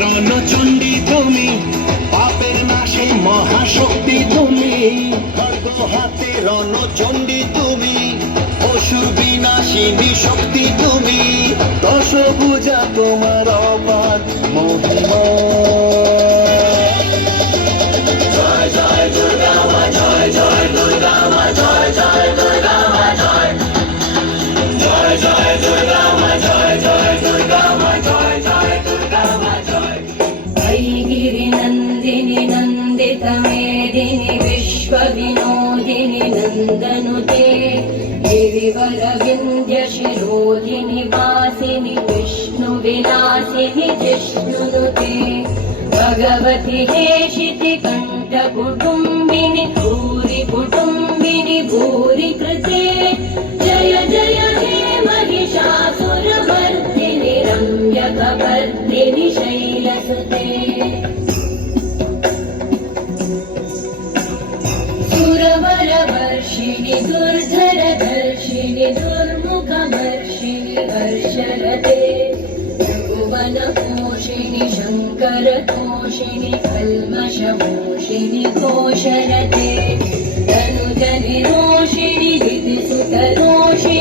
রণচণ্ডী তুমি, পাপের নাশে মহাশক্তি তুমি। খড়গ হাতে রণচণ্ডী তুমি, অসুর বিনাশিনী শক্তি তুমি। দশভুজা তোমার অপার মহিমা। জয় জয় দুর্গা মা, জয় জয় দুর্গা মা, জয় জয় দুর্গা মা, জয় জয় জয় দুর্গা মা, জয় জয় দুর্গা মা, জয় জয় দুর্গা মা, জয়। गिरिनन्दिनि नन्दित मेदिनि विश्वविनोदिनि नन्दनुते गिरिवरविन्द्यशिरोधिनि वासिनि विष्णुविलासिनि जिष्णुनुते भगवति हेशिति कण्ठकुटुम्बिनि भूरि कुटुम्बिनि भूरि कृते जय जय हे महिषासुरमर्दिनि रम्यकवर्दिनि शैलसुते सुरवरवर्षिणि दुर्धरधर्षिणि दुर्मुखमर्षिणि हर्षरते भुवनपोषिणि शङ्करतोषिणि कल्मषमोषिणि घोषरते तनुजनिरोषिणि दितिसुतरोषिणि